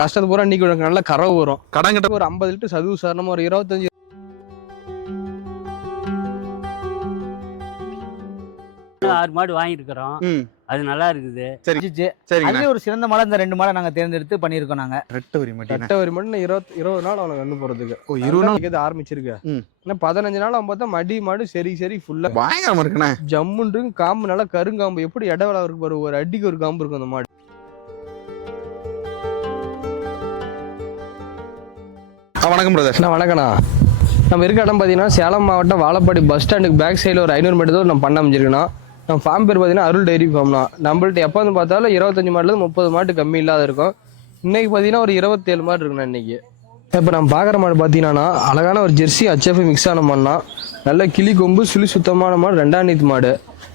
கஷ்டத்து பூரா இன்னைக்கு உனக்கு நல்ல கறவை வரும் கடங்கிட்ட ஒரு ஐம்பது லிட்டர் சதுவு சாரணமா ஒரு இருபத்தஞ்சு ஆறு மாடு வாங்கியிருக்கிறோம். அது நல்லா இருக்குது. சரி. அதுலயே ஒரு சிறந்த மாடை இந்த ரெண்டு மாடை நாங்க தேர்ந்தெடுத்து பண்ணியிருக்கோம் நாங்க. ரெட்டை வரி மாட்டீங்க ரெட்டை வரி மட்டும் இருபத்தி இருபது நாள் அவனுக்கு கண்ணு போறதுக்கு. ஓ இருபது நாள். இது ஆரம்பிச்சிருக்க. இன்னும் பதினஞ்சு நாள் அவன் பார்த்தா மடி மாடு சரி சரி ஃபுல்லா பயங்கரமா இருக்குண்ணே. ஜம்முன்று காம்பு நல்லா கருங்காம்பு. எப்படி இடவேளா இருக்கு பாரு ஒரு அடிக்கு ஒரு காம்பு இருக்கும் அந்த மாடு. வணக்கம் பிரதர் நான் வணக்கண்ணா நம்ம இருக்க இடம் பார்த்தீங்கன்னா சேலம் மாவட்டம் வாழப்பாடி பஸ் ஸ்டாண்டுக்கு பேக் சைடில் ஒரு ஐநூறு மீட்டர் தூரம் நம்ம பண்ண அமைச்சிருக்கோம் நம்ம ஃபார்ம் பேர் பார்த்தீங்கன்னா அருள் டைரி ஃபார்ம்னா நம்மள்ட்ட எப்போ வந்து பார்த்தாலும் இருபத்தஞ்சு மாடுலேருந்து முப்பது மாட்டு கம்மி இல்லாத இருக்கும். இன்னைக்கு பார்த்தீங்கன்னா ஒரு இருபத்தேழு மாடு இருக்குண்ணா இன்னைக்கு. இப்போ நம்ம பார்க்குற மாடு பார்த்தீங்கன்னா அழகான ஒரு ஜெர்சி ஹச்எஃப் மிக்ஸ் ஆன மாடுனா நல்ல கிளி கொம்பு சுழி சுத்தமான மாடு ரெண்டாம் நீத்து மாடு.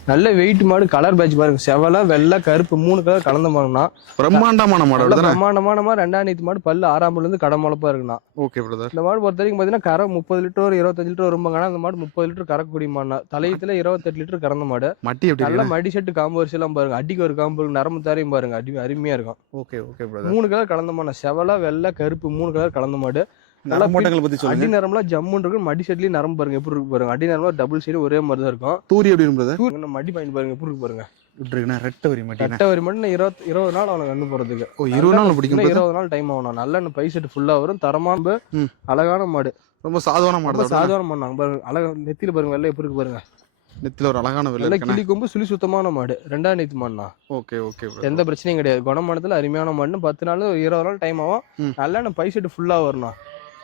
நல்ல வெயிட் மாடு கலர் பேட்ச் பாருங்க. செவலை வெள்ளை கருப்பு மூணு கலர் கலந்த மாடுனா பிரம்மாண்டமான மாடு பிரம்மாண்டமான மாதிரி ரெண்டாம் நீத்து மாடு பல்லு ஆறாம் பல்லுலேருந்து கடமுளப்பா இருக்குண்ணா. ஓகே பிரதர் இந்த மாடு பொறுத்த வரைக்கும் பார்த்தீங்கன்னா கரை முப்பது லிட்டர் இருபத்தஞ்சு லிட்டர் வரும்பாங்க ஆனால் அந்த மாடு முப்பது லிட்டர் கறக்கக்கூடிய மாடு தலையத்தில் இருபத்தெட்டு லிட்டர் கறந்த மாடு. மட்டி எப்படி நல்ல மடி செட்டு காம்பு வரிசையெல்லாம் பாருங்க. அடிக்கு ஒரு காம்பு நரம்பு தாரையும் பாருங்க. அடி அருமையா இருக்கும். ஓகே ஓகே பிரதர் மூணு கலர் கலந்த மாடு செவலை வெள்ளை கருப்பு மூணு கலர் கலந்த மாடு. நல்லா நரம்பட்டங்களை பத்தி அடி சொல்லுங்க நரம்புலாம் ஜம்முன்னு இருக்கும் மடி செட்லயும் நரம்பு பாருங்க. எப்படி இருக்கு பாருங்க. அடி நரம்புல டபுள் சைடு ஒரே மாதிரி தான் இருக்கும். தூரி எப்படி இருக்கு பிரதர் தூர் நம்ம மடி பாயிண்ட் பாருங்க. எப்படி இருக்கு பாருங்க. இருக்குண்ணே ரெட்டை வரி மாட்டீங்க கட்ட வரி மட்டும் இன்னும் இருபது நாள் அவனுக்கு கண்ணு போறதுக்கு. ஓ இருபது நாள் பிடிக்கும். இருபது நாள் டைம் ஆகணும். நல்ல பை செட்டு ஃபுல்லா வரும். தரமான. அழகான மாடு. ரொம்ப சாதாரண மாடு சாதாரண மாடு பாருங்க. அழகா நெத்தியில பாருங்க. வெள்ளை எப்படி இருக்கு பாருங்க. நெத்தில ஒரு அழகான வெள்ளை கிளி கொம்பு சுழி சுத்தமான மாடு. ரெண்டாம் நீத்து மாடுனா ஓகே ஓகே எந்த பிரச்சனையும் கிடையாது. குணமானத்துல அருமையான மாடுன்னு பத்து நாள் இருபது நாள் டைம் ஆகும். நல்ல பை செட்டு ஃபுல்லா வரணும்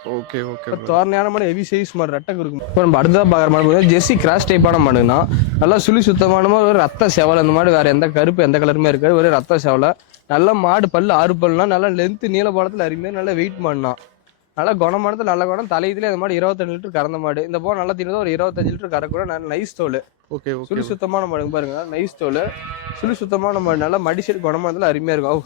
ஓகே ஓகே தோரணையான மாடு ஹெவி சைஸ் மாடு ரெட்டக்கு இருக்கும் இப்போ நம்ம அடுத்ததாக பார்க்குற மாடு ஜெர்சி கிராஸ் டைப்பான மாடுனா நல்லா சுழி சுத்தமான ஒரு ரத்த செவலை அந்த மாடு வேற எந்த கருப்பு எந்த கலருமே இருக்காது ஒரு ரத்த செவலை. நல்ல மாடு பல்லு ஆறு பல்லுனா நல்லா லென்த்து நீல பாலத்தில் அருமையாக நல்ல வெயிட் மாடுனா நல்லா குணமானது நல்ல குணம். தலையத்துல இந்த மாடு இருபத்தஞ்சு லிட்டர் கறந்த மாடு. இந்த போக நல்லா தின்னது ஒரு இருபத்தஞ்சு லிட்டர் கறக்கூட நல்ல நைஸ் தோல். ஓகே சுழி சுத்தமான மாடு பாருங்க நைஸ் தோல். சுழி சுத்தமான மாடு நல்லா மடிசெட் குணமானதுல அருமையா இருக்கும்.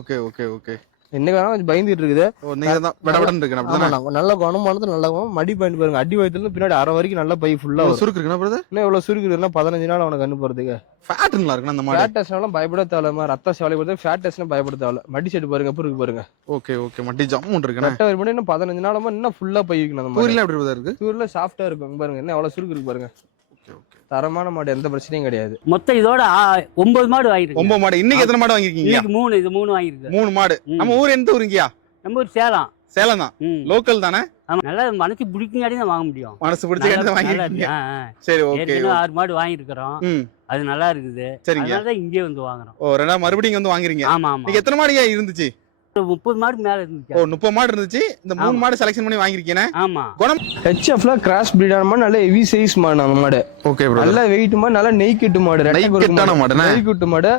Okay okay okay. என்னைக்கு வேணா கொஞ்சம் பயந்துட்டு இருக்குது இருக்கு நல்ல குணமானது நல்ல குணம். மடி பாயிண்ட் பாருங்க அடி வயத்துல பின்னாடி அரை வரைக்கும் நல்லா பை ஃபுல்லா சுருக்கு இன்னும் எவ்வளவு சுருக்கு இருக்குன்னா பதினஞ்சு நாள் அவனுக்கு கண்ணு போறதுக்கு? ஃபேட்டுங்களா இருக்குண்ணா அந்த மாடு. ஃபேட் டெஸ்ட்னாலும் பயப்பட தேவையில்ல ரத்த சேவலை பொறுத்த ஃபேட் டெஸ்ட்னா பயப்பட தேவையில்ல மடி செட்டு பாருங்க எப்படி இருக்கு பாருங்க. ஓகே ஓகே மட்டி ஜம்முன் இருக்குண்ணே. கரெக்டா ஒரு மணி இன்னும் பதினஞ்சு நாளமா இன்னும் ஃபுல்லா பை வைக்கணும் அந்த மாதிரி எப்படி இருக்கு சூர்ல சாஃப்டா இருக்கும் பாருங்க. என்ன எவ்வளவு சுருக்கு இருக்கு பாருங்க. தரமான மாடு எந்த பிரச்சனையும் கிடையாது. மொத்தம் இதோட ஒன்பது மாடு வாங்கியிருக்கோம் ஒன்பது மாடு. இன்னைக்கு எத்தனை மாடு வாங்கிருக்கீங்க மூணு இது மூணு வாங்கியிருக்கு மூணு மாடு. நம்ம ஊர் எந்த ஊருங்கயா நம்ம ஊர் சேலம். சேலம் தான். லோக்கல் தானே? ஆமா நல்லா மனசு பிடிக்குங்காடி தான் வாங்க முடியும். மனசு பிடிச்ச வாங்கிருக்கீங்க. சரி ஓகே ஆறு மாடு வாங்கியிருக்கிறோம். ம். அது நல்லா இருக்குது. சரிங்க அதனால தான் இங்கே வந்து வாங்குறோம். ஓ ரெண்டா மறுபடியும் இங்க வந்து வாங்குறீங்க? ஆமா ஆமா. எத்தனை மாடுயா இருந்துச்சு? முப்பது மாடு மேல இருந்துச்சு. ஓ முப்பது மாடு இருந்துச்சு. இந்த மூணு. மாடு செலக்ஷன் பண்ணி வாங்கிருக்கீங்க ஆமா. ஹெச்எஃப்ல கிராஸ் பிரீடான மாடு நல்ல ஹெவி சைஸ் மாடு அந்த மாடு. ஓகே நல்ல வெயிட் மாடு நல்ல நெய் கட்டு மாடு நெய்க்கட்டான மாடு. நெய் கட்டு மாடு.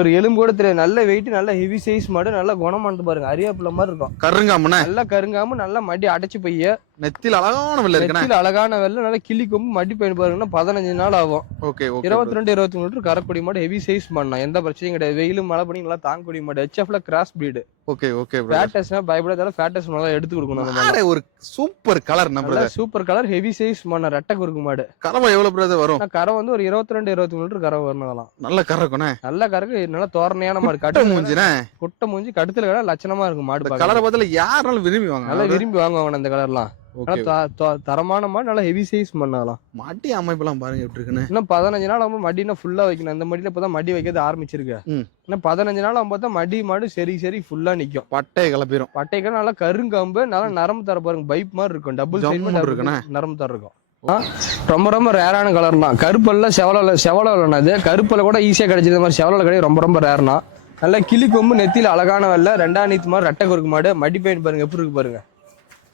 ஒரு எலும்பு கூட தெரியாது. நல்ல வெயிட் நல்ல ஹெவி சைஸ் மாடு நல்ல குணமானது பாருங்க. அரியாப்புல மாதிரி இருக்கும். கருங்காமண்ணே? நல்லா கருங்காம நல்லா மடி அடைச்சு பைய நெத்தில அழகான வெள்ளை நெத்தியில அழகான வெள்ளை நல்லா கிளி கொம்பு மடி பயன் பாருங்கன்னா பதினஞ்சு நாள் ஆகும். ஓகே ஓகே இருபத்தி ரெண்டு இருபத்தி மூணு லிட்டர் கரக்கூடிய மாடு ஹெவி சைஸ் பண்ணலாம் எந்த பிரச்சனையும் கிடையாது. வெயிலும் மழை பண்ணி நல்லா தாங்கக்கூடிய மாடு. ஹெச்எஃப்ல கிராஸ் பிரீடு ஓகே ஓகே ஃபேட்டஸ்னா பயப்படாத ஃபேட்டஸ் நல்லா எடுத்து கொடுக்கணும் மாடு மாடு ஒரு சூப்பர் கலர் நம்ம சூப்பர் கலர் ஹெவி சைஸ் மாடு ரெட்டை குறுக்கு மாடு. கறவை எவ்வளவு பிரதர் வரும்? கரை வந்து ஒரு இருபத்தி ரெண்டு இருபத்தி மூணு லிட்டர் கரை வரணும் அதெல்லாம். நல்ல கரை இருக்குண்ணே நல்ல கறக்கு நல்லா தோரணையான மாடு. கட்ட மூஞ்சினே குட்டை மூஞ்சி கடுத்துல கடை லட்சணமா இருக்கும் மாடு. கலரை பார்த்தால யாருனாலும் விரும்பி வாங்க நல்லா விரும்பி வாங்குவாங்க அந்த கலர்லாம். தரமான மாடு நல்லா ஹெவி சைஸ் பண்ணலாம் மாட்டி அமைப்பெல்லாம் பாருங்க எப்படி இருக்குன்னு. இன்னும் பதினஞ்சு நாள் ஆகும்போது மடினா ஃபுல்லா வைக்கணும். அந்த மடியில இப்பதான் மடி வைக்கிறது ஆரம்பிச்சிருக்கு. இன்னும் பதினஞ்சு நாள் ஆகும்போது தான் மடி மாடு சரி சரி ஃபுல்லா நிக்கும். பட்டையை கிளப்பிரும். பட்டைக்கு நல்லா கருங்காம்பு நல்லா நரம்பு தர பாருங்க பைப் மாதிரி இருக்கும். டபுள் சைடு இருக்குண்ணே. நரம்பு தர இருக்கும். ரொம்ப ரொம்ப ரேரான கலர் தான் கருப்பல்ல செவல செவல இல்லைனாது கருப்பல்ல கூட ஈஸியா கிடைச்சது. மாதிரி செவல கிடையாது ரொம்ப ரொம்ப ரேர்னா நல்லா கிளி கொம்பு நெத்தியில அழகான வெள்ளை ரெண்டாம் நீத்து மாதிரி ரெட்டை குறுக்கு மாடு. மடி பெயிண்ட் பாருங்க எப்படி இருக்கு பாருங்க.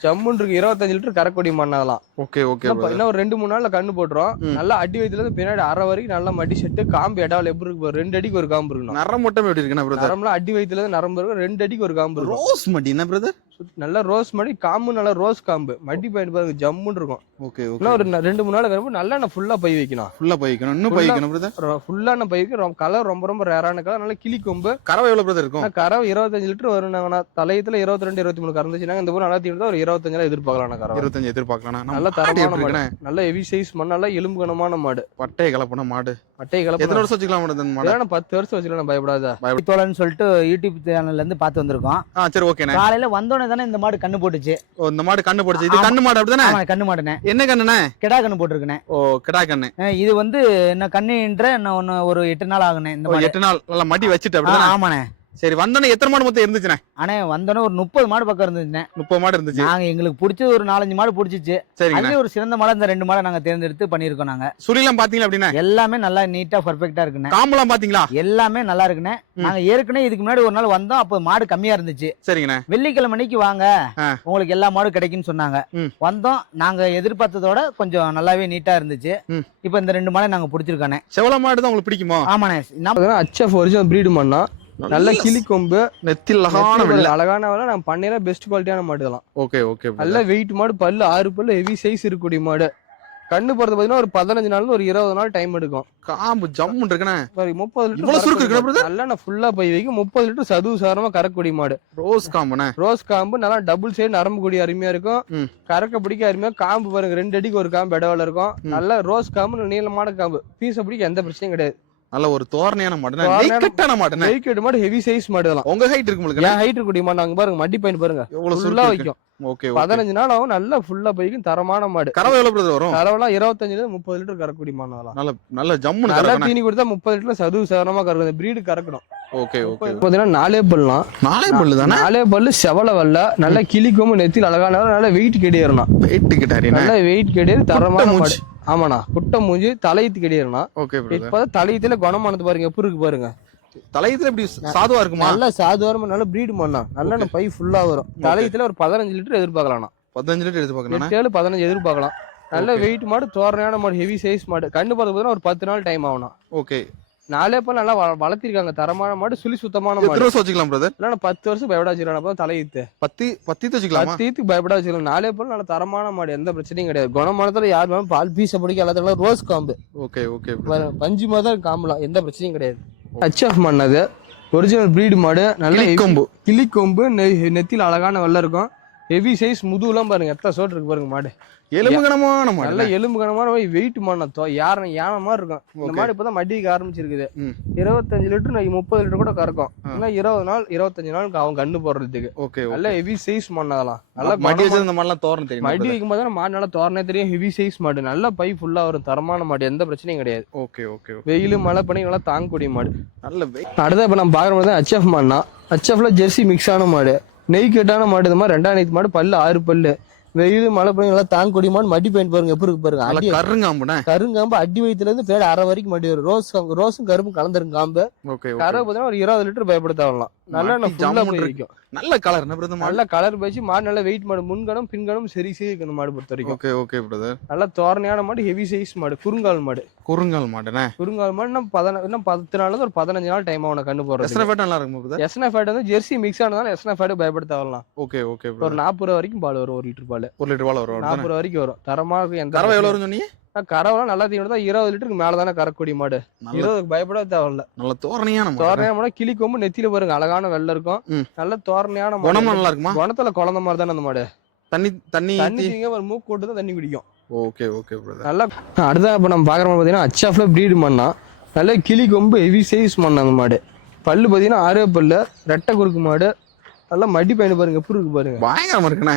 ஜம்முன்னு இருக்கு இருபத்தஞ்சு லிட்டர் கரக்கொடி மண்ணாகலாம் ஓகே ஓகே இன்னும் ஒரு ரெண்டு மூணு நாள்ல கண்ணு போட்டுரும். நல்லா அடி வயதுல இருந்து பின்னாடி அரை வரைக்கும் நல்லா மடி செட்டு காம்பு இடாவில் எப்படி இருக்கு ரெண்டு அடிக்கு ஒரு காம்பு இருக்கணும். நரம் மட்டும் எப்படி இருக்குண்ணா பிரதர் நரம்புலாம் அடி வயதுல இருந்து நரம்பு இருக்கும் ரெண்டு அடிக்கு ஒரு காம்பு இருக்கும். ரோஸ் மட்டி என்ன பிரதர் நல்ல ரோஸ் மாடி காம்பு நல்ல ரோஸ் காம்பு. மடி பாயிண்ட் பாருங்க ஜம்முன்னு இருக்கும். Okay okay. ஒரு ரெண்டு மூணு நாள் கரும்பு நல்லா நான் ஃபுல்லா பை வைக்கணும். ஃபுல்லா பைக்கணும் இன்னும் Full-ஆ- பைக்கணும் பிரதர் ஃபுல்லான பைக்கு கலர் ரொம்ப ரொம்ப ரேரான கலர் நல்லா கிளி கொம்பு. கறவை எவ்வளவு பிரதர் இருக்கும்? கறவை இருபத்தஞ்சு லிட்டர் வரும்னாங்கண்ணா தலையத்துல இருபத்தி ரெண்டு இருபத்தி மூணு கறந்துச்சுனாங்க இந்த ஊர் நல்லா தீவிர ஒரு இருபத்தஞ்சு எதிர்பார்க்கலாம் கறவை. இருபத்தஞ்சு எதிர்பார்க்கலாம். நல்ல தரமான மாடு. மாடு? நல்ல ஹெவி சைஸ் மண் நல்லா எலும்பு கனமான மாடு. பட்டையை கலப்பன மாடு. அட்டை எத்தனை கலப்பு வருஷம் வச்சுக்கலாம் madam இந்த மாடு? ஏன்னா பத்து வருஷம் வச்சுக்கலாம் பயப்படாத. தோழன் சொல்லிட்டு யூடியூப் சேனல்ல இருந்து பார்த்து வந்திருக்கோம். ஆ சரி ஓகேண்ணே. காலையில வந்தோடனே தானே இந்த மாடு கண்ணு போட்டுச்சு. ஓ இந்த மாடு கண்ணு போடுச்சு இது. கண்ணு மாடு அப்படிதானே கண்ணு மாடுனே என்ன கண்ணுண்ணே? கிடா கண்ணு போட்டிருக்கேன் ஓ கிடா கண்ணு. இது வந்து என்ன கண்ணுன்ற இன்னும் ஒரு எட்டு நாள் ஆகுனே இந்த மாடு. எட்டு நாள். நல்லா மடி வச்சுட்டு அப்படிதானே ஆமாண்ணே. சரி வந்தோடனே எத்தனை மாடு மொத்தம் இருந்துச்சுண்ணே? அண்ணே வந்தோடனே ஒரு முப்பது மாடு பக்கம் இருந்துச்சுண்ணே. முப்பது மாடு இருந்துச்சு. நாங்க எங்களுக்கு பிடிச்சது ஒரு நாலஞ்சு மாடு பிடிச்சிச்சு. அதுலயே ஒரு சிறந்த மாடு இந்த ரெண்டு மாடை நாங்க தேர்ந்தெடுத்து பண்ணியிருக்கோம் நாங்க. சுழிலாம் பாத்தீங்களா அப்படின்னா எல்லாமே நல்லா நீட்டா பர்ஃபெக்டா இருக்குண்ணே. காம்பெல்லாம் பாத்தீங்களா? எல்லாமே நல்லா இருக்குண்ணே. நாங்க ஏற்கனவே இதுக்கு முன்னாடி ஒரு நாள் வந்தோம் அப்போ மாடு கம்மியா இருந்துச்சு. சரிங்கண்ணே. வெள்ளிக்கிழமை அன்னைக்கு வாங்க. உங்களுக்கு எல்லா மாடும் கிடைக்கும்னு சொன்னாங்க. வந்தோம் நாங்க எதிர்பார்த்ததோட கொஞ்சம் நல்லாவே நீட்டா இருந்துச்சு. இப்போ இந்த ரெண்டு மாடை நாங்க பிடிச்சிருக்கானே செவல மாடு தான் உங்களுக்கு பிடிக்குமோ? ஆமாண்ணே. ஹச்எஃப் ஒரிஜினல் ப்ரீடு மண்ணா நல்ல கிளி கொம்பு நெத்தில் அழகான அழகான வேலை நான் பண்ணையில பெஸ்ட் குவாலிட்டியான மாடு இதெல்லாம். ஓகே ஓகே நல்ல வெயிட் மாடு பல்லு ஆறு பல்லு ஹெவி சைஸ் இருக்கக்கூடிய மாடு. கண்ணு போறது பாத்தீங்கன்னா ஒரு பதினஞ்சு நாள் ஒரு இருபது நாள் டைம் எடுக்கும். காம்பு ஜம்முன்னு இருக்குண்ணே. முப்பது லிட்டர்? நல்லா நான் ஃபுல்லா போய் வைக்கும். முப்பது லிட்டர் சதுவு சாரமா கறக்கக்கூடிய மாடு. ரோஸ் காம்புண்ணே. ரோஸ் காம்பு நல்லா டபுள் சைடு நரம்பு கூடிய அருமையா இருக்கும். கறக்க பிடிக்க அருமையா காம்பு பாருங்க ரெண்டு அடிக்கு ஒரு காம்பு இடவேல இருக்கும். நல்ல ரோஸ் காம்பு நீளமான காம்பு. பீஸ பிடிக்க எந்த பிரச்சனையும் கிடையாது. நல்ல ஒரு தோரணையான தோரணையான- நெய்க்கட்டான மாடுண்ணே வெயிட் மாடு ஹெவி சைஸ் மாடு இதெல்லாம். உங்க ஹைட் இருக்கு உங்களுக்கு என் ஹைட் இருக்கக்கூடிய மாடு. அங்க பாருங்க மடி பையன் பாருங்க. எவ்வளவு ஃபுல்லா வைக்கும். ஓகே பதினஞ்சு நாள் ஆகும் நல்லா ஃபுல்லா போய்க்கும் தரமான மாடு. கறவை எவ்வளவு பிரதர் வரும்? கறவெல்லாம் இருபத்தஞ்சுல இருந்து முப்பது லிட்டர் கறக்கக்கூடிய மாடு நல்ல நல்ல ஜம்முன்னு நல்லா தீனி கொடுத்தா முப்பது லிட்டர் சதுவு சாதாரணமா கறக்கும் பிரீடு கறக்கணும். ஓகே ஓகே பாத்தீங்கன்னா நாலே பல்லாம் நாளை பல்லு தானே நாலே பல்லு செவல வல்ல நல்லா கிளிக்கும் நெத்தியில் அழகான நல்ல வெயிட் கிடையறணும் வெயிட் கிட்டாரிண்ணே நல்ல வெயிட் கிடையாது தரமான மாடு. ஆமாண்ணா. குட்டை மூஞ்சி தலையத்து கிடையாதுண்ணா ஓகே இப்ப தலையத்துல குணமானது பாருங்க எப்படி இருக்கு பாருங்க. தலையத்துல இப்படி சாதுவா இருக்குமா? நல்ல சாதுவாரமா நல்ல பிரீடு மண்ணா நல்ல பை ஃபுல்லா வரும். தலையத்துல ஒரு பதினஞ்சு லிட்டர் எதிர்பார்க்கலாம்ண்ணா பதினஞ்சு லிட்டர் எட்டு ஏழு பதினஞ்சு எதிர்பார்க்கலாம். நல்ல. வெயிட் மாடு தோரணையான மாடு ஹெவி சைஸ் மாடு. கண்ணு பார்த்து ஒரு பத்து நாள் டைம் ஆகணும் ஓகே நாலே பல் நல்லா வள- வளர்த்திருக்காங்க. தரமான மாடு சுழி சுத்தமான எத்தனை மாடு. வருஷம் வச்சுக்கலாம் பிரதர் இல்லைன்னா பத்து வருஷம் பயப்படா வச்சுக்கலாம் அப்போ தலையீத்து பத்தி பத்தி வச்சுக்கலாமா பத்தீத்துக்கு பயப்படா வச்சுக்கலாம் நாலே பல் நல்ல தரமான மாடு. எந்த பிரச்சனையும் கிடையாது. குணமானத்துல யார் வேணும் பால் பீச பிடிக்க எல்லாத்துல ரோஸ் காம்பு ஓகே ஓகே வர- பஞ்சு மாதிரி தான் காம்பலாம். எந்த பிரச்சனையும் கிடையாது. ஹச்எஃப் மண்ணது ஒரிஜினல் பிரீடு மாடு. நல்ல heavy- கொம்பு கிளிக்கொம்பு. நெ- நெத்தியில் அழகான வெள்ளை இருக்கும். ஹெவி சைஸ் முதுகுலாம் பாருங்க எத்தனை சோட்டு இருக்கு பாருங்க மாடு. எலும்பு கனமான நல்ல மாடு எலும்பு கனமான வெயிட் மாடு தோ யானை யானை மாதிரி இருக்கும். இந்த. மாடு இப்பதான் மடிக்க ஆரம்பிச்சிருக்குது. இருபத்தஞ்சு லிட்டர் நான் முப்பது லிட்டர் கூட கறக்கும். இன்னும் இருபது நாள் இருபத்தஞ்சு நாளுக்கு அவன் கண்ணு போடுறதுக்கு. ஓகே நல்ல ஹெவி சைஸ் மண் அதெல்லாம். நல்லா மடி வச்சு இந்த மாதிரிலாம் தோரணம் தெரியும் மடி வைக்கும் போது மாடு நல்லா தோரணே தெரியும். ஹெவி சைஸ் மாடு. நல்ல பை ஃபுல்லா வரும். தரமான மாடு. எந்த பிரச்சனையும் கிடையாது. ஓகே ஓகே வெயில் மழை பனி நல்லா தாங்கக்கூடிய மாடு. நல்ல அடுத்த இப்போ நம்ம பார்க்குற மாதிரி ஹச்எஃப் மாடுனா. ஹச்எஃப்ல ஜெர்சி மிக்ஸ் ஆன மாடு. நெய் கெட்டான மாடு இந்த மாதிரி ரெண்டாம் நெய்த் மாடு பல்லு ஆறு பல்லு. வெயில் மழை பனி நல்லா தாங்கக்கூடிய மாடு மடி பெயிண்ட் பாருங்க. எப்படி இருக்கு பாருங்க. அடி கருங்காம்புண்ணே? கருங்காம்பு அடி வயிற்றுல இருந்து பேட அரை வரைக்கும் மடி வரும். ரோஸ் ரோஸும் கரும்பும் கலந்துரும் காம்பு. கரை பார்த்தீங்கன்னா ஒரு இருபது லிட்டர் பயப்படுத்த வரலாம் நல்லா மாட்டி ஃபுல்லா ஜம்முன்னு போய் இருக்கு. வைக்கும் நல்ல கலர் என்ன பிரதர் நல்ல கலர் பேசி மாடு நல்ல வெயிட் மாடு. முன்கணம் பின்கணம் சரி சரி இருக்கு மாடு பொறுத்த வரைக்கும் ஓகே ஓகே பிரதர் நல்ல தோரணையான மாடு ஹெவி சைஸ் மாடு குறுங்கால் மாடு. குறுங்கால் மாடுண்ணே குறுங்கால் மாடு பதின இன்னும் பத்து நாள் ஒரு பதினஞ்சு நாள் டைம் ஆகணும் கண்ணு போடுறது. பேட் நல்லா இருக்கும் பிரதர் எஸ்னா ஃபேட் வந்து ஜெர்சி மிக்ஸ் ஆனதால எஸ்னா ஃபேட் பயப்படுத்த வரலாம். ஓகே ஓகே ஒரு நாற்பது ரூபா வரைக்கும் பால் வரும் ஒரு லிட்டர் பால். ஒரு லிட்டர் பால் வரும் நாற்பது ரூபா வரைக்கும் வரும். தரமா இருக்கும் எந்த கறவை எவ்வளவு வரும் சொன்னீங்க? கறவெல்லாம் நல்லா தீவனம் தான் இருபது லிட்டருக்கு மேல தானே கறக்கூடிய மாடு இருபதுக்கு பயப்பட தேவையில்ல. நல்ல தோரணையான தோரணையான கிளி கொம்பு நெத்தியில பாருங்க அழகான வெள்ளை இருக்கும். நல்ல தோரணையான குணமா நல்லா இருக்குமா? குணத்துல குழந்த மாதிரி தானே அந்த மாடு. தண்ணி தண்ணி தண்ணி ஒரு மூக்கு போட்டு தான் தண்ணி குடிக்கும். ஓகே ஓகே நல்லா அடுத்த இப்போ நம்ம பார்க்குற மாதிரி பார்த்தீங்கன்னா அச்சாஃப்ல ப்ரீடு மண்ணா. நல்ல கிளி கொம்பு ஹெவி சைஸ் மண் அந்த மாடு. பல்லு பார்த்தீங்கன்னா ஆரே பல்லு ரெட்டை குறுக்கு மாடு. நல்லா மடி பயணு பாருங்க எப்படி இருக்கு பாருங்க. பயங்கரமா இருக்குண்ணே.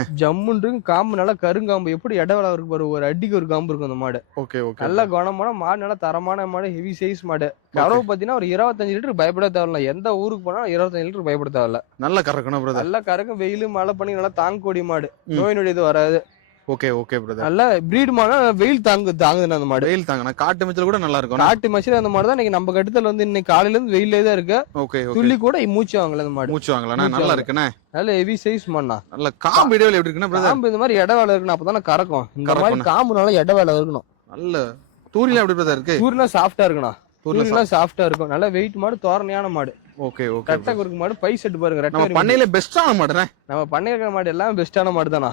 இருக்கு காம்பு நல்லா கருங்காம்பு எப்படி இடவேளா இருக்கு பாரு ஒரு அடிக்கு ஒரு காம்பு இருக்கும் அந்த மாடு. Okay okay. நல்ல குணமான மாடு நல்ல தரமான மாடு ஹெவி சைஸ் மாடு. கறவு பார்த்தீங்கன்னா ஒரு இருபத்தஞ்சு லிட்டர் பயப்பட தேவையில்ல. எந்த ஊருக்கு போனாலும் இருபத்தஞ்சு லிட்டர் பயப்பட தேவையில்ல. நல்ல கறக்கணும் நல்லா கறக்கும் வெயில் மழை பண்ணி நல்லா தாங்கக்கூடிய மாடு. ம். நோய் நொடி இது வராது. ஓகே ஓகே பிரதர் நல்ல பிரீடு மாடு வெயில் தாங்கு தாங்குதுண்ணா அந்த மாடு. வெயில் தாங்கண்ணா காட்டு மிச்சல் கூட நல்லா இருக்கும் நாட்டு மச்சில அந்த மாடு தான். இன்னைக்கு நம்ம கட்டத்துல வந்து இன்னைக்கு காலையில இருந்து வெயிலே தான் இருக்கு. ஓகே துள்ளி கூட மூச்சு வாங்கல அந்த மாடு. மூச்சு வாங்கலண்ணா. நல்லா. இருக்குண்ணே. நல்ல ஹெவி சைஸ் மண்ணா நல்ல காம்பு இடைவெளி எப்படி இருக்குண்ணா பிரதர் காம்பு இந்த மாதிரி இட வேலை இருக்கணும் அப்பதானே கறக்கும். இந்த மாதிரி. காம்பு நல்லா இட வேலை இருக்கணும். நல்ல தூரிலாம் எப்படி பிரதர் இருக்கு? சூரியனா சாஃப்டா இருக்கணும் தூரில சூரியனா சாஃப்டா இருக்கும். நல்ல வெயிட் மாடு தோரணையான மாடு. ஓகே ஓகே ரெட்டை குறுக்கு மாடு பை செட்டு பாருங்க ரெட்டை நம்ம. பண்ணையில பெஸ்டான மாடுனே? நம்ம பண்ணையில இருக்கிற மாடு எல்லாம் பெஸ்டான மாடு தானா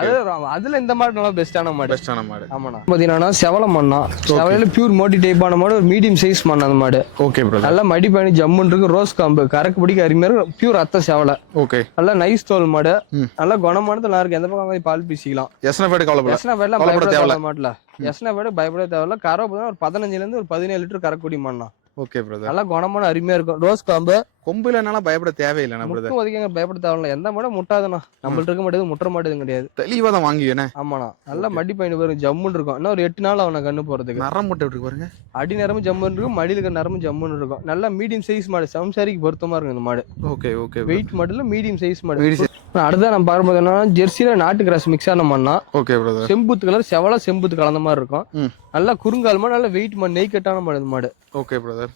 அது அதுல இந்த மாடு நல்லா பெஸ்டான மாடு. பெஸ்டான மாடு. ஆமாண்ணா. பாத்தீங்கன்னா செவல மண்ணா. செவலையில பியூர் மோட்டி டைப்பான மாடு ஒரு மீடியம் சைஸ் மண் அந்த மாடு. ஓகே பிரதர் நல்லா மடி பயணி ஜம்முன்னு இருக்கு ரோஸ் காம்பு கறக்கு பிடிக்க அருமையா பியூர் அத்தை செவலை ஓகே. நல்லா நைஸ் தோல் மாடு. நல்லா குணமானது நல்லா இருக்கு. எந்த பக்கம் பால் பீசிக்கலாம். எஸ்ன கவலைப்பட எஸ்னா பயப்பட தேவையில்ல. மாட்டல. எஸ்னா பேடு பயப்பட தேவையில்ல. கரை ஒரு பதினஞ்சுல இருந்து ஒரு பதினேழு லிட்டர் கறக்கூடிய மண்ணா. ஓகே பிரதர் நல்லா குணமான அருமையா இருக்கும். ரோஸ் காம்பு கொம்புல என்னால பயப்பட பிரதர் முட்டும் ஒதுக்கிங்க பயப்பட தேவையில்ல. எந்த மாடும் முட்டாதுண்ணா நம்மள்ட்ட இருக்க மாட்டேது முட்டுற மாட்டேது கிடையாது. தெளிவா தான் வாங்குவேனே. ஆமாண்ணா. நல்லா மடி பயணி வரும் ஜம்முன்னு இருக்கும். இன்னும் ஒரு எட்டு நாள் அவனை கண்ணு போறதுக்கு. நரம் மட்டும் எப்படி பாருங்க. அடி நரம்பு ஜம்முன்னு இருக்கும் மடியில நரம்பு ஜம்முன்னு இருக்கும். நல்லா மீடியம் சைஸ் மாடு சம்சாரிக்கு பொருத்தமா இருக்கும் இந்த மாடு. ஓகே ஓகே வெயிட் மாடுல மீடியம் சைஸ் மாடு. அடுத்த நம்ம பார்க்கும்போது என்னன்னா ஜெர்சியில நாட்டு கிராஸ் மிக்ஸ் ஆன மண்ணா ஓகே பிரதர் செம்புத்து கலர் செவல செம்புத்து கலந்த மாதிரி இருக்கும். நல்லா குறுங்கால் மாடு நல்லா வெயிட் மாடு நெய் கட்டான மாடு இந்த மாடு. ஓகே பிரதர்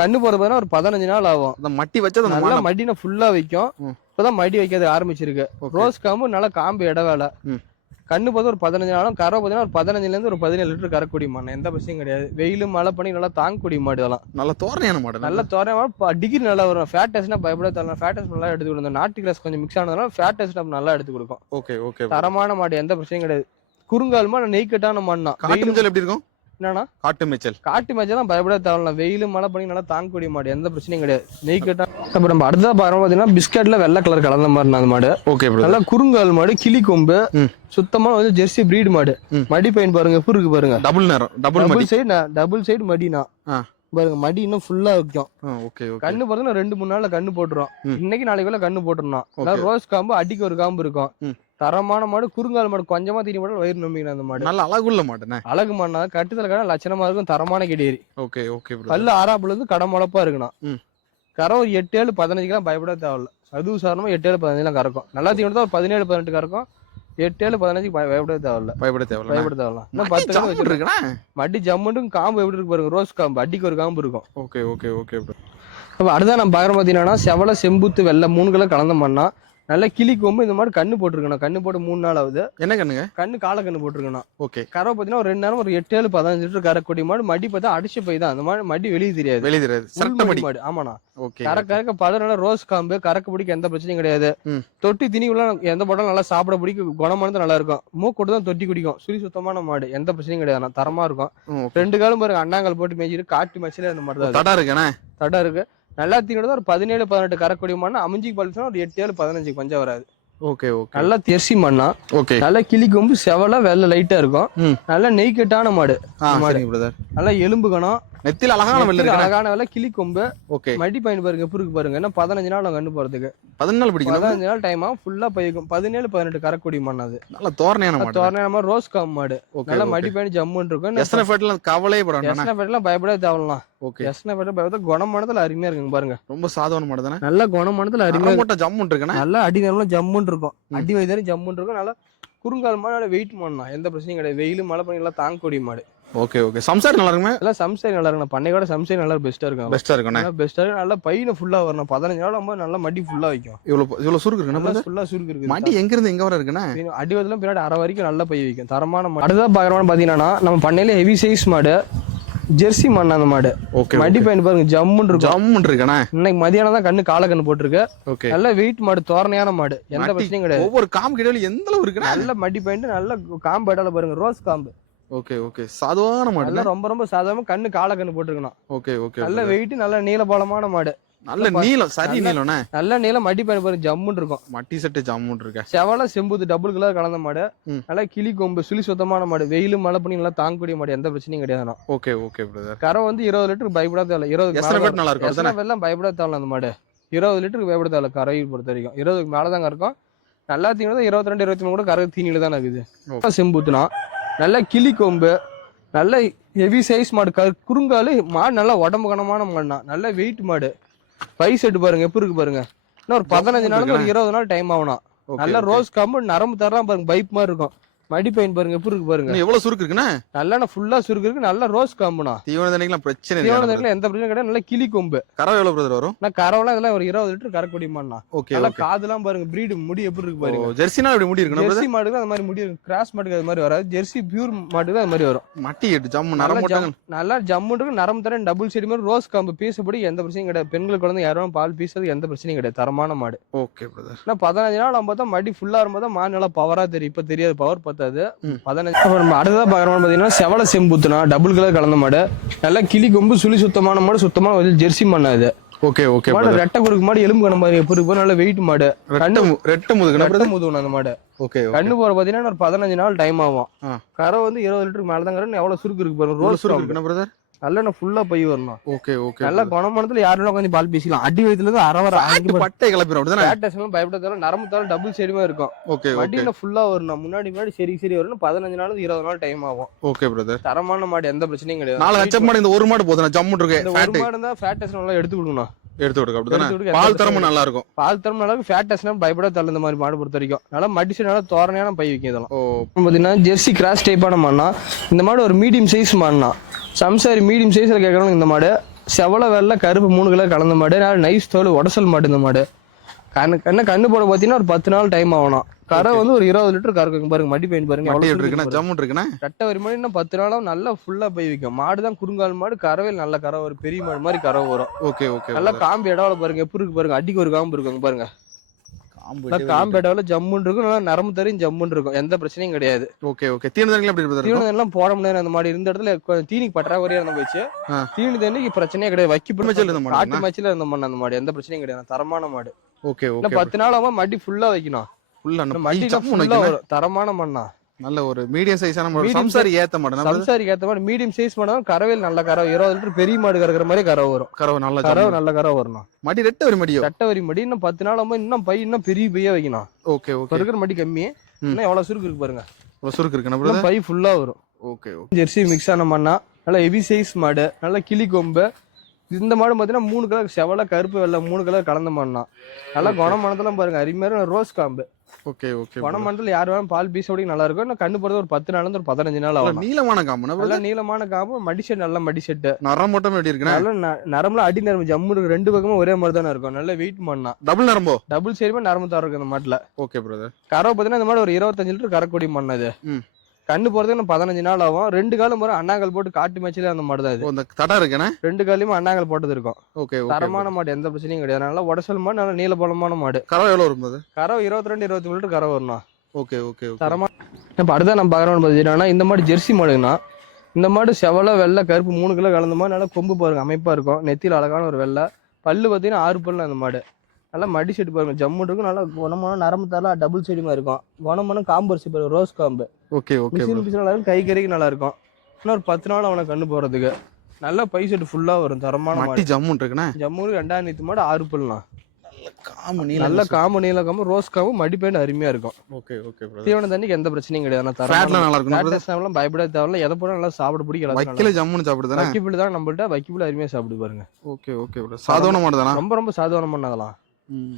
கண்ணு போறது ஒரு பதினஞ்சு நாள் ஆகும். மட்டி வச்சது நல்லா மடினை ஃபுல்லா வைக்கும். இப்பதான் மடி வைக்கிறது ஆரம்பிச்சிருக்கு. ரோஸ் காம்பு நல்லா காம்பு இடவேலை. கண்ணு பார்த்தா ஒரு பதினஞ்சு நாளும் கரை பார்த்தீங்கன்னா ஒரு பதினஞ்சுல இருந்து ஒரு பதினேழு லிட்டர் கறக்கூடிய மாடு. எந்த பிரச்சனையும் கிடையாது. வெயிலும் மழை பண்ணி நல்லா தாங்கக்கூடிய மாடு இதெல்லாம். நல்ல தோரணையான மாடு நல்ல தோரமா டிகிரி நல்லா வரும். ஃபேட் டெஸ்ட்னா பயப்பட தரலாம் ஃபேட் டெஸ்ட் நல்லா எடுத்து கொடுக்கும் நாட்டு கிளாஸ் கொஞ்சம் மிக்ஸ் ஆனதுனால ஃபேட் டெஸ்ட் நம்ம நல்லா எடுத்து கொடுக்கும் ஓகே ஓகே. தரமான மாடு எந்த பிரச்சனையும் கிடையாது. குறுங்கால் மாடு நெய் கட்டான மாடுனா. காட்டு மிச்சல் எப்படி இருக்கும்? என்னன்னா காட்டு மிச்சல் காட்டு மேட்ச் தான் பயப்பட தேவையில்ல. வெயிலும் மழை பண்ணி நல்லா தாங்கக்கூடிய மாடு. எந்த பிரச்சனையும் கிடையாது. நெய் கட்டா அப்புறம் நம்ம அடுத்ததா பாருங்க பாத்தீங்கன்னா பிஸ்கட்ல வெள்ளை கலர் கலந்த மாதிரி அந்த மாடு. ஓகே நல்லா குறுங்கால் மாடு கிளி கொம்பு. சுத்தமா வந்து ஜெர்சி பிரீடு மாடு. மடி பையன் பாருங்க எப்படி இருக்கு பாருங்க. டபுள் நேரம் டபுள் மடி. சைடு டபுள் சைடு மடினா. பாருங்க மடி இன்னும் ஃபுல்லா வைக்கும். ஓகே கண்ணு பார்த்தா ரெண்டு மூணு நாள்ல கண்ணு போட்டுரும். இன்னைக்கு நாளைக்குள்ள கண்ணு Okay. ரோஸ் காம்பு அடிக்கு ஒரு காம்பு இருக்கும். தரமான மாடு குறுங்கால் மாடு கொஞ்சமா தீனி போட்டால் வயிறு நம்பிக்கணும் அந்த மாடு. நல்ல அழகுள்ள மாடுண்ணே அழகு மாடுனா கட்டுதல கடை லட்சணமா இருக்கும் தரமான கிடையாது ஓகே ஓகே கல்லு ஆறாப்புல இருந்து கடை முளப்பா இருக்கணும். கரை ஒரு எட்டு ஏழு பதினஞ்சுக்கெல்லாம் பயப்பட தேவையில்ல. அது சாரணமா எட்டு ஏழு பதினஞ்சுலாம் கறக்கும். நல்லா தீவனத்தை ஒரு பதினேழு பதினெட்டு கறக்கும். எட்டு ஏழு பதினஞ்சுக்கு பய- பயப்பட தேவையில்ல. பயப்பட தேவையில்ல பயப்பட தேவையில்ல. இன்னும் பத்து வச்சிருக்கேன் இருக்குண்ணா. மடி ஜம்முன்ட்டு காம்பு எப்படி இருக்கு பாருங்க ரோஸ் காம்பு. அடிக்கு ஒரு காம்பு இருக்கும். ஓகே ஓகே ஓகே ப்ரோ அப்ப அடுத்த நம்ம பார்க்குற பார்த்தீங்கன்னா செவல செம்புத்து வெள்ளை மூணு கலர் கலந்த மண்ணா நல்ல கிளி கொம்பு இந்த மாதிரி கண்ணு போட்டிருக்கணும் கண்ணு போட்டு மூணு நாள் ஆகுது. என்ன கண்ணுங்க? கண்ணு காலை கண்ணு போட்டிருக்கணும் ஓகே. கரை பார்த்தீங்கன்னா ஒரு ரெண்டு நேரம் ஒரு எட்டு ஏழு பதினஞ்சு லிட்டர் கறக்கூடிய மாடு மடி பார்த்தா அடிச்சு போய் தான். அந்த மாதிரி மடி வெளியே தெரியாது. வெளியே தெரியாது. மடி ஆமாண்ணா ஓகே. கறக்க கறக்க நல்லா ரோஸ் காம்பு கறக்க பிடிக்க எந்த பிரச்சனையும் கிடையாது. தொட்டி திணி உள்ள எந்த போட்டாலும் நல்லா சாப்பிட பிடிக்கும் குணமானது நல்லா இருக்கும். மூக்கு தான் தொட்டி குடிக்கும். சுழி சுத்தமான மாடு. எந்த பிரச்சனையும் கிடையாது. தரமா இருக்கும். ரெண்டு காலும் பாருங்க அண்ணாங்கல் போட்டு மேய்ச்சிட்டு காட்டு மச்சில அந்த மாதிரி தான் தடா இருக்குண்ணே தடம் இருக்கு. நல்லா தீனோட ஒரு பதினேழு பதினெட்டு கறக்கூடிய மண்ணா அமிஞ்சி பழுச்சுனா ஒரு எட்டு ஏழு பதினஞ்சு பஞ்சம் வராது. Okay okay. நல்லா தெர்சி மண்ணா. ஓகே. நல்லா கிளி கொம்பு செவல வெள்ளை லைட்டா இருக்கும். நல்லா நெய் கட்டான மாடு. மாடு. நல்லா எலும்பு கணம். நெத்தில அழகான வெள்ள இருக்குண்ணே. அழகான வெள்ளை கிளி கொம்பு. ஓகே. மடி பயன் பாருங்க எப்படி இருக்கு பாருங்க. என்ன பதினஞ்சு நாள் கண்ணு போறதுக்கு. பதினாலு பிடிக்கணும். பதினஞ்சு நாள் டைம் ஃபுல்லா பயிக்கும். பதினேழு பதினெட்டு கறக்கூடிய மண் அது. நல்ல தோரணையான மாடு. தோரணை நம்ம ரோஸ் காம் மாடு. நல்லா மடி பயணி ஜம்முன்னு இருக்கும். எத்தனை ஃபேட்ல கவலையே படணும் எஸ்ன பேட்டெல்லாம் பயப்படவே தேவலாம் ஓகே. எஸ்ன பேட்டை பயப்பட குணமானதுல அருமையா இருக்குங்க பாருங்க. ரொம்ப சாதாரண மாடு தானே நல்ல குணமானதுல அருமையா இருக்கு. மூட்டை ஜம்முன் இருக்குண்ணே. நல்லா அடி நேரம்லாம் ஜம்முன்னு இருக்கும். அடி வயதாரும் ஜம்முன்னு இருக்கும். நல்லா குறுங்கால் மாடு நல்லா வெயிட் பண்ணலாம் எந்த பிரச்சனையும் கிடையாது. வெயிலும் மழை பண்ணி எல்லாம் தாங்கக்கூடிய மாடு. Okay okay. சம்சாரி நல்லா இருக்குமே எல்லாம் சம்சை நல்லா இருக்கும் பண்ணையோட சம்சை நல்லா பெஸ்டா இருக்கும். பெஸ்டா இருக்குண்ணே. பெஸ்டா இருக்கும். நல்லா பையனை ஃபுல்லா வரணும். பதினஞ்சு நாள் ஆகும்போது நல்லா மடி ஃபுல்லா வைக்கும். இவ்வளவு இவ்வளவு சுருக்கு இருக்குண்ணே நல்லா brother? ஃபுல்லா சுருக்கு இருக்கு மாட்டி எங்க இருந்து எங்க வர இருக்குண்ணே? அடி வயதுல பின்னாடி அரை வரைக்கும் நல்லா பை வைக்கும். தரமான மாடு. அடுத்ததான் பாக்குறோம்னு பாத்தீங்கன்னா நம்ம பண்ணையில ஹெவி சைஸ் மாடு. ஜெர்சி மண் அந்த மாடு. ஓகே மடி பையன் பாருங்க ஜம்முன்னு இருக்கும். ஜம்முன் இருக்குண்ணே. இன்னைக்கு மதியானம் தான் கண்ணு கால கண்ணு போட்டிருக்கு. ஓகே. நல்ல வெயிட் மாடு தோரணையான மாடு. எந்த பிரச்சனையும் கிடையாது. ஒவ்வொரு காம்பு கிடையாது எந்த அளவு இருக்குண்ணே? நல்ல மடி பாயிண்ட் நல்ல காம்பு பாருங்க ரோஸ் காம்பு. Okay okay. சாதுவான மாடு ரொம்ப ரொம்ப சாதாரண கண்ணு கால கண்ணு போட்டிருக்கணும். ஓகே ஓகே நல்ல வெயிட் நல்ல நீளபாலமான மாடு. நல்ல நீளம் சரி நீளம்ண்ணே. நல்ல நீளம் மடி பாயிண்ட் பாருங்க ஜம்முன்னு இருக்கும். மட்டி செட்டு ஜம்முன் இருக்க. செவல செம்புது டபுள் கலர் கலந்த மாடு. நல்லா கிளி கொம்பு சுழி சுத்தமான மாடு. வெயிலும் மழை பண்ணி நல்லா தாங்கக்கூடிய மாடு. எந்த பிரச்சனையும் கிடையாது ஓகே ஓகே பிரதர் கரை வந்து இருபது லிட்டர் பயப்பட தேவையில்ல இருபது நல்லா இருக்கும் எல்லாம் பயப்பட தேவையில்ல அந்த மாடு. இருபது லிட்டருக்கு பயப்பட தேவையில்ல கரை பொறுத்த வரைக்கும். இருபதுக்கு மேலே தாங்க இருக்கும். நல்லா தீனி இருபத்தி ரெண்டு இருபத்தி மூணு கூட கரை தீனியில தானே இருக்குது. செம்புத்துனா. நல்ல கிளி கொம்பு நல்ல ஹெவி சைஸ் மாடு. க குறுங்காலு மாடு நல்லா உடம்பு கனமான மாடுனா நல்ல வெயிட் மாடு. பை செட்டு பாருங்க எப்படி இருக்கு பாருங்க. இன்னும் ஒரு பதினஞ்சு நாள் ஒரு இருபது நாள் டைம் ஆகணும் நல்ல ரோஸ் காம்பு நரம்பு தரலாம் பாருங்க பைப் மாதிரி இருக்கும். மடி பெயின் பாருங்க எப்படி இருக்கு பாருங்க. எவ்வளவு சுருக்கு இருக்குண்ணே? நல்லா ஃபுல்லா சுருக்கு இருக்கு நல்ல ரோஸ் காம்புனா தீவன தண்ணிக்கெல்லாம் பிரச்சனை தீவன தண்ணில எந்த பிரச்சனையும் கிடையாது நல்ல கிளி கொம்பு. கறவை எவ்வளவு பிரதர் வரும்? நான் கரவெல்லாம் இதெல்லாம் ஒரு இருபது லிட்டர் கறக்கூடியமாண்ணா ஓகே நல்லா காதுலாம் பாருங்க பிரீடு முடி எப்படி இருக்கு பாருங்க. ஜெர்சினா இப்படி முடி இருக்கணும் ஜெர்சி மாடுக்கு அந்த மாதிரி முடி கிராஸ் மாட்டுக்கு அது மாதிரி வராது. ஜெர்சி பியூர் மாட்டுக்கு அது மாதிரி வரும். மட்டி எட்டு ஜம்மு நரம் நல்லா போட்டாங்க ஜம்- நல்லா ஜம்முன்னு நரம் தரேன் டபுள் செடி மாதிரி ரோஸ் காம்பு பீசப்படி எந்த பிரச்சனையும் கிடையாது. பெண்கள் குழந்தை யாரும் பால் பீசது எந்த பிரச்சனையும் கிடையாது. தரமான மாடு. ஓகே பிரதர் ஆனா பதினஞ்சு நாள் நம்ம தான் மடி ஃபுல்லா இருக்கும்போது தான் மாடு நல்லா பவரா தெரியும். இப்ப தெரியாது பவர் பத்தாது ம். பதினஞ்சு நம்ம அடுத்ததா பாக்குறோம் பாத்தீங்கன்னா செவல செம்புத்துனா டபுள் கலர் கலந்த மாடு. நல்லா கிளி கொம்பு சுழி சுத்தமான மாடு சுத்தமான ஜெர்சி மண்ணா இது. ஓகே ஓகே மாடு ரெட்டை குறுக்கு மாடு எலும்பு கண்ண மாதிரி எப்படி இருக்கு நல்ல வெயிட் மாடு. ரெட்ட மு- ரெட்ட முதுகுனா ரெட்டை முதுவணும் அந்த மாடு. ஓகே கண்ணு போற பாத்தீங்கன்னா ஒரு பதினஞ்சு நாள் டைம் ஆகும். கரை வந்து இருபது லிட்டருக்கு மேல தான் கரை எவ்வளவு சுருக்கு இருக்கு பாருங்க ரோஸ் சுருக்கு பிரதர் நல்லா ஃபுல்லா பை வரணும். ஓகே ஓகே நல்ல குணமானத்துல யாரும் உட்காந்து பால் பேசிக்கலாம். அடி வயதுல இருந்து அரை வர பட்டை கிளப்பிடும் அப்படிதானே? பேட்டஸ்லாம் பயப்படாத நரம்பு தவிர டபுள் செடிமா இருக்கும். ஓகே வண்டியில ஃபுல்லா வரும் முன்னாடி முன்னாடி சரி சரி வரும் பதினஞ்சு நாள் இருபது நாள் டைம் ஆகும். ஓகே பிரதர் தரமான மாடு எந்த பிரச்சனையும் கிடையாது. நாலு கச்சப் மாடு இந்த ஒரு மாடு போதும். ஜம்மு இருக்கு இந்த ஒரு மாடு தான் ஃபேட் டெஸ்ட் நல்லா எடுத்து கொடுக்கணும். எடுத்து எடுத்து அப்படிதானே பால் தரமும் நல்லா இருக்கும் பால் தரம் நல்லா ஃபேட் டெஸ்ட்னா பயப்பட தள்ள இந்த மாதிரி மாடு பொறுத்த வரைக்கும். நல்லா மடிச்சு நல்லா தோரணையான பை வைக்கும் இதெல்லாம் ஓ. பார்த்தீங்கன்னா ஜெர்சி கிராஸ் டைப்பான மாடுனா இந்த மாடு ஒரு மீடியம் சைஸ் மாடுனா சம்சாரி மீடியம் சைஸில் கேட்குறவங்க இந்த மாடு. செவல வெள்ளை கருப்பு மூணு கலர் கலந்த மாடு. நல்ல நைஸ் தோல் உடசல் மாடு இந்த மாடு. கண்ணு கண்ணு கண்ணு போட பார்த்தீங்கன்னா ஒரு பத்து நாள் டைம் ஆகணும். கரை வந்து ஒரு இருபது லிட்டர் கறக்கும். பாருங்க மடி பெயின் பாருங்க. ஜம்மு இருக்குண்ணா ரெட்டை வரி மாடு இன்னும் பத்து நாளாக நல்லா ஃபுல்லாக போய் வைக்கும். மாடு தான் குறுங்கால் மாடு கறவையில் நல்ல கறவை ஒரு பெரிய மாடு மாதிரி கறவை வரும். ஓகே ஓகே நல்லா காம்பு இடவுல பாருங்க எப்படி இருக்கு பாருங்க அடிக்கு ஒரு காம்பு இருக்குங்க பாருங்க. நல்லா காம்பு காம்பு இடவுல ஜம்முன்னு இருக்கும் நல்லா நரம்பு தரையும் ஜம்முன்னு இருக்கும். எந்த பிரச்சனையும் கிடையாது. Okay okay. தீவன தண்ணிக்கெல்லாம் எப்படி தீவனம் எல்லாம் போட முடியாது. அந்த மாதிரி இருந்த இடத்துல தீனிக்கு பற்றாக்குறையா இருந்த போச்சு. தீனி தண்ணிக்கு பிரச்சனையே கிடையாது. வைக்க மேய்ச்சல் இருந்த? காட்டு மச்சில இருந்த மாடு அந்த மாடு. எந்த பிரச்சனையும் கிடையாது. தரமான மாடு. ஓகே ஓகே பத்து நாள் ஆகும் மடி ஃபுல்லா வைக்கணும். ஃபுல்லா மடி ஃபுல்லா தரமான மண்ணா. நல்ல ஒரு மீடியம் சைஸான மாடு. சம்சாரி ஏத்த மாடு. சம்சாரிக்கு ஏத்த மாதிரி மீடியம் சைஸ் மாடு கறவையில் நல்ல கறவை. இருபது லிட்டர் பெரிய மாடு கறக்கிற மாதிரி கறவை வரும். கறவை நல்ல கறவை. நல்ல கறவை வரணும். மடி ரெட்ட ஒரு மடியோ? சட்டை வரி மடி. இன்னும் பத்து நாள் ஆகும் இன்னும் பை இன்னும் பெரிய பையா வைக்கணும். ஓகே ஓகே இருக்கிற மடி கம்மி. இன்னும் எவ்வளவு சுருக்கு இருக்கு பாருங்க. ஒரு சுருக்கு பிரதர் பை ஃபுல்லா வரும். ஓகே ஓகே ஜெர்சி மிக்ஸ் ஆன மண்ணா. நல்ல ஹெவி சைஸ் மாடு. நல்ல கிளி கொம்பு. இந்த மாடு பார்த்தீங்கன்னா மூணு கலர் செவல கருப்பு வெள்ளை மூணு கலர் கலந்த மண்ணா. நல்லா குணமானதெல்லாம் பாருங்க. அருமையான ரோஸ் காம்பு. ஓகே ஓகே குணமானத்துல யார் வேணும் பால் பீஸ் ஓடி நல்லா இருக்கும். இன்னும் கண்ணு போறது ஒரு பத்து இருந்து ஒரு பதினஞ்சு நாள் ஆகும். நீளமான காம்புனா நல்ல நீளமான காம்பு மடி செட் நல்ல மடி செட்டு நரம் மட்டும் எப்படி இருக்குண்ணா? நல்ல நரம்புல அடி நரம்பு ஜம்மு இருக்கு. ரெண்டு பக்கமும் ஒரே மாதிரி தானே இருக்கும். நல்ல வெயிட் மண்ணா டபுள் நரம்போ? டபுள் சரிமா நரம்பு தான் இருக்கு இந்த மாட்டுல. ஓகே பிரதர் கறவை பார்த்தீங்கன்னா இந்த மாதிரி ஒரு இருபத்தஞ்சு லிட்டர் கறக்கூடிய மண் அது. கண்ணு போறதுக்கு இன்னும் பதினஞ்சு நாள் ஆகும். ரெண்டு காலம் போற அண்ணாங்கல் போட்டு காட்டு மேட்சில அந்த மாடு தான் இது. இருக்குண்ணா ரெண்டு காலையும் அண்ணாங்கல் போட்டது இருக்கும். ஓகே தரமான மாடு எந்த பிரச்சனையும் கிடையாது. நல்லா உடசல் மாடு நல்லா நீளபலமான மாடு. கறவை எவ்வளவு வரும் பிரதர் கறவை இருபத்தி ரெண்டு இருபத்தி மூணு லிட்டர் கறவை வரணும் ஓகே ஓகே ஓகே. தரமா இப்போ அடுத்த நம்ம பார்க்குறோம் பார்த்தீங்கன்னா இந்த மாடு ஜெர்சி மாடுங்கண்ணா. இந்த மாடு செவல வெள்ளை கருப்பு மூணு கிலோ கலந்த மாதிரி நல்லா கொம்பு பாருங்க அமைப்பா இருக்கும். நெத்தியில் அழகான ஒரு வெள்ளை. பல்லு பார்த்தீங்கன்னா ஆறு பல்லு அந்த மாடு. நல்லா மடி செட்டு பாருங்க. ஜம்மு இருக்கும். நல்லா குணமான நரம்பு தரலாம் டபுள் செடிமா இருக்கும். குணமான காம்பரிசி பாருங்க. ரோஸ் காம்பு. ஓகே ஓகே மிஷின் பிஸ் நல்லா இருக்கும் கை கறிக்கு நல்லா இருக்கும். இன்னும் ஒரு பத்து நாள் அவனை கண்ணு போறதுக்கு. நல்லா பை செட்டு ஃபுல்லா வரும். தரமான மட்டி மாடு. ஜம்முன் இருக்குண்ணா? ஜம்மு ரெண்டாயிரம் நீத்து மாடு ஆறு காம்பு நல்ல காம்பு நீல காம்பு ரோஸ் காம்பு மடி பேண்ட் அருமையா இருக்கும். ஓகே ஓகே தீவன தண்ணிக்கு எந்த பிரச்சனையும் கிடையாது. தரமான நல்லா இருக்கும் பயப்பட தேவையில்ல. எதை போட நல்லா சாப்பிட பிடிக்கல வைக்கல ஜம்முன்னு சாப்பிடுதானே வைக்கிபிள் தான் நம்மள்ட்ட. வைக்கிபிள் அருமையா சாப்பிடு பாருங்க. ஓகே ஓகே சாதாரண மாடு ரொம்ப ரொம்ப சாதாரண பண்ணதெல்லாம் Mm.